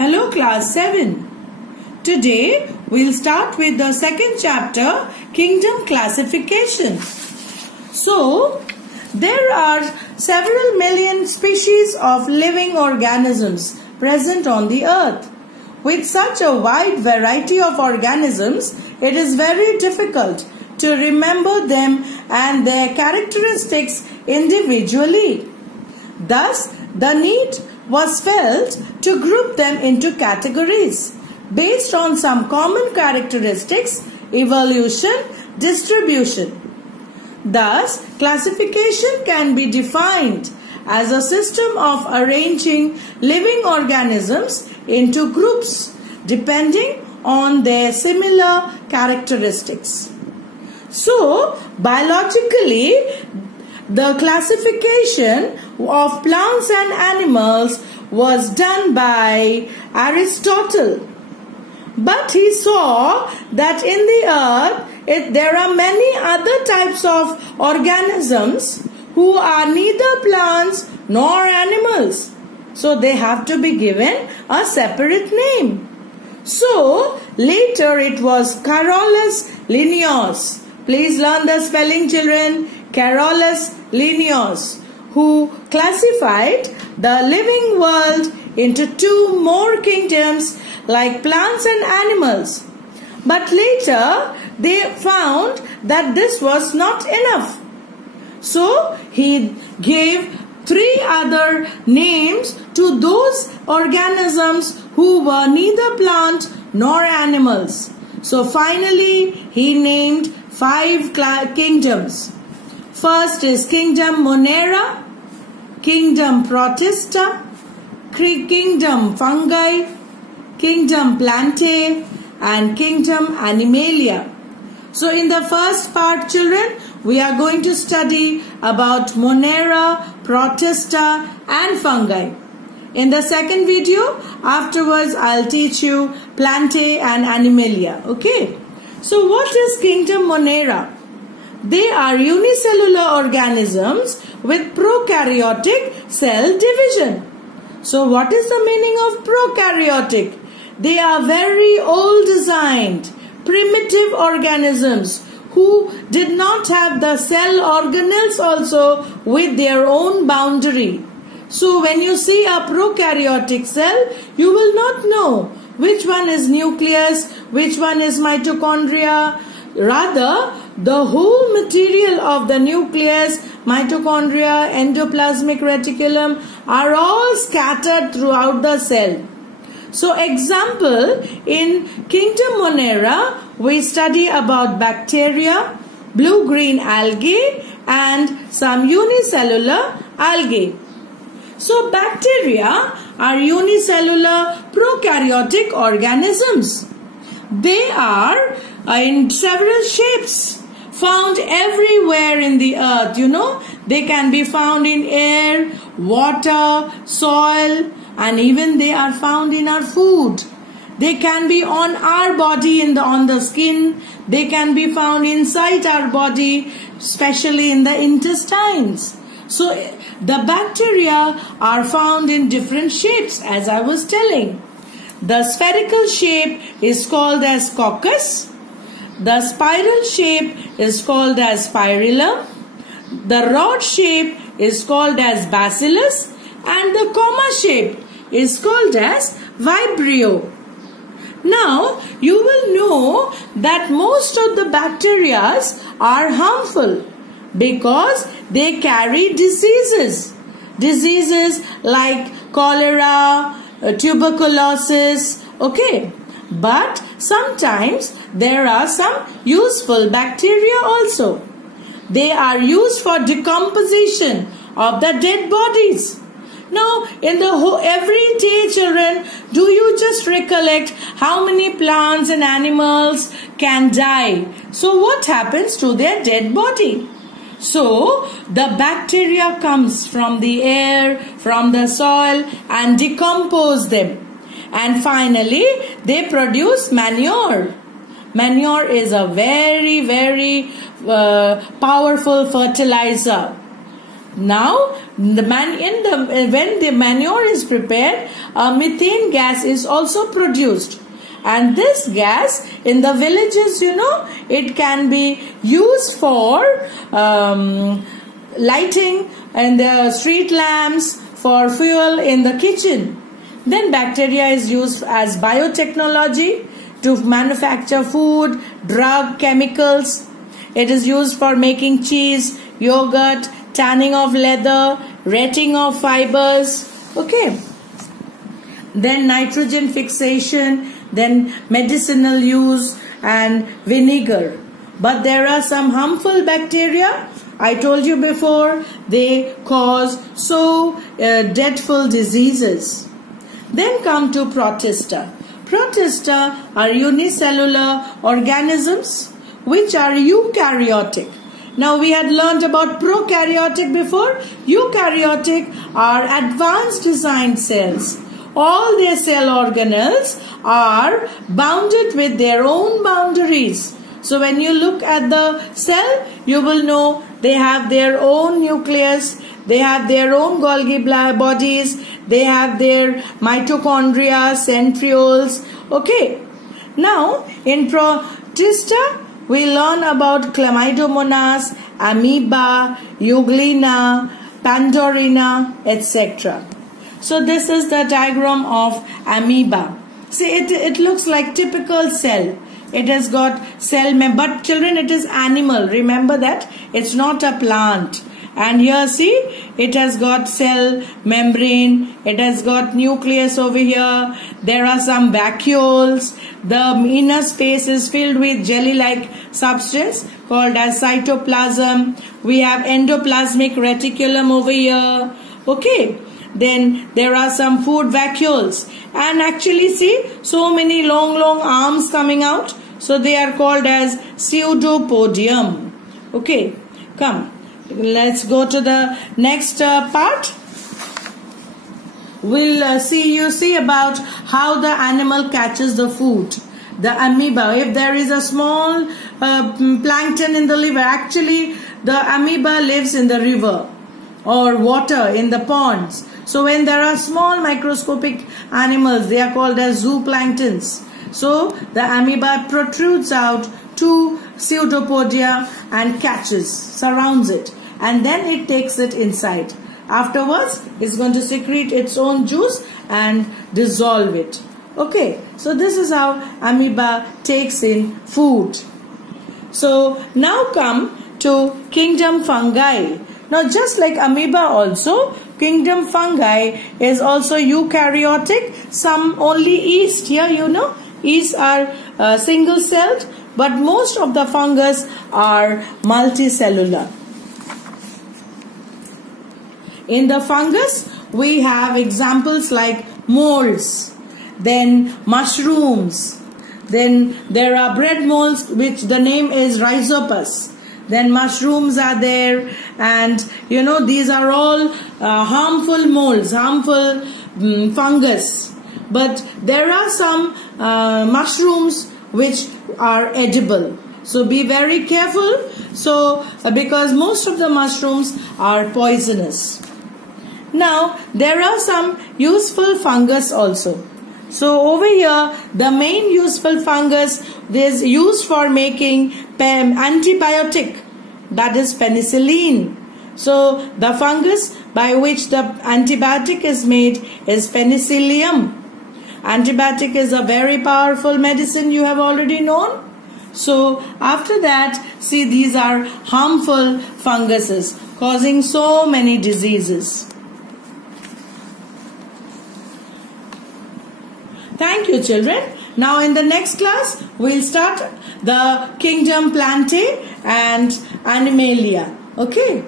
Hello class 7. Today we'll start with the second chapter, Kingdom Classification. So, there are several million species of living organisms present on the earth. With such a wide variety of organisms, it is very difficult to remember them and their characteristics individually. Thus, the need was felt to group them into categories based on some common characteristics, evolution, distribution. Thus, classification can be defined as a system of arranging living organisms into groups depending on their similar characteristics. So, biologically, the classification of plants and animals was done by Aristotle. But he saw that in the earth there are many other types of organisms who are neither plants nor animals. So they have to be given a separate name. So later it was Carolus Linnaeus. Please learn the spelling, children. Carolus Linnaeus, who classified the living world into two more kingdoms like plants and animals. But later they found that this was not enough. So he gave three other names to those organisms who were neither plant nor animals. So finally he named 5 kingdoms. First is Kingdom Monera, Kingdom Protista, Kingdom Fungi, Kingdom Plantae, and Kingdom Animalia. So in the first part, children, we are going to study about Monera, Protista, and fungi. In the second video, afterwards I'll teach you Plantae and Animalia. Okay. So what is Kingdom Monera? They are unicellular organisms with prokaryotic cell division. So what is the meaning of prokaryotic? They are very old designed, primitive organisms who did not have the cell organelles also with their own boundary. So when you see a prokaryotic cell, you will not know which one is nucleus, which one is mitochondria. Rather, the whole material of the nucleus, mitochondria, endoplasmic reticulum are all scattered throughout the cell. So example, in Kingdom Monera, we study about bacteria, blue-green algae and some unicellular algae. So bacteria are unicellular prokaryotic organisms. They are in several shapes, found everywhere in the earth. They can be found in air, water, soil, and even they are found in our food. They can be on our body on the skin. They can be found inside our body, especially in the intestines. So the bacteria are found in different shapes, as I was telling. The spherical shape is called as coccus. The spiral shape is called as spirillum. The rod shape is called as bacillus. And the comma shape is called as vibrio. Now, you will know that most of the bacteria are harmful because they carry diseases. Diseases like cholera, tuberculosis, okay. But sometimes there are some useful bacteria also. They are used for decomposition of the dead bodies. Now, in every day, children, do you just recollect how many plants and animals can die? So what happens to their dead body? So the bacteria comes from the air, from the soil and decompose them. And finally, they produce manure. Manure is a very, very powerful fertilizer. Now, when the manure is prepared, a methane gas is also produced. And this gas in the villages, it can be used for lighting and the street lamps, for fuel in the kitchen. Then bacteria is used as biotechnology to manufacture food, drug, chemicals. It is used for making cheese, yogurt, tanning of leather, retting of fibers. Okay. Then nitrogen fixation, then medicinal use and vinegar. But there are some harmful bacteria. I told you before, they cause dreadful diseases. Then come to Protista. Protista are unicellular organisms which are eukaryotic. Now we had learned about prokaryotic before. Eukaryotic are advanced designed cells. All their cell organelles are bounded with their own boundaries. So when you look at the cell, you will know they have their own nucleus, they have their own Golgi bodies, they have their mitochondria, centrioles. Okay. Now in Protista, we learn about Chlamydomonas, amoeba, euglena, pandorina, etc. So this is the diagram of amoeba. See, it looks like typical cell. It has got cell but children, it is animal. Remember that it's not a plant. And here see, it has got cell membrane, it has got nucleus over here, there are some vacuoles, the inner space is filled with jelly-like substance called as cytoplasm, we have endoplasmic reticulum over here. Okay, then there are some food vacuoles, and actually see, so many long arms coming out, so they are called as pseudopodium. Okay, come. Let's go to the next part. We'll see about how the animal catches the food. The amoeba, if there is a small plankton in the liver, actually the amoeba lives in the river or water in the ponds. So when there are small microscopic animals, they are called as zooplanktons. So the amoeba protrudes out to pseudopodia and surrounds it. And then it takes it inside. Afterwards, it's going to secrete its own juice and dissolve it. Okay, so this is how amoeba takes in food. So now come to kingdom fungi. Now just like amoeba also, kingdom fungi is also eukaryotic. Some only yeast here, yeast are single-celled, but most of the fungus are multicellular. In the fungus, we have examples like molds, then mushrooms, then there are bread molds which the name is Rhizopus. Then mushrooms are there, and these are all harmful molds, harmful fungus. But there are some mushrooms which are edible. So be very careful. So because most of the mushrooms are poisonous. Now there are some useful fungus also. So over here, the main useful fungus is used for making antibiotic, that is penicillin. So the fungus by which the antibiotic is made is Penicillium. Antibiotic is a very powerful medicine, you have already known. So after that, see, these are harmful funguses causing so many diseases. Thank you, children. Now in the next class, we'll start the kingdom Plantae and Animalia. Okay.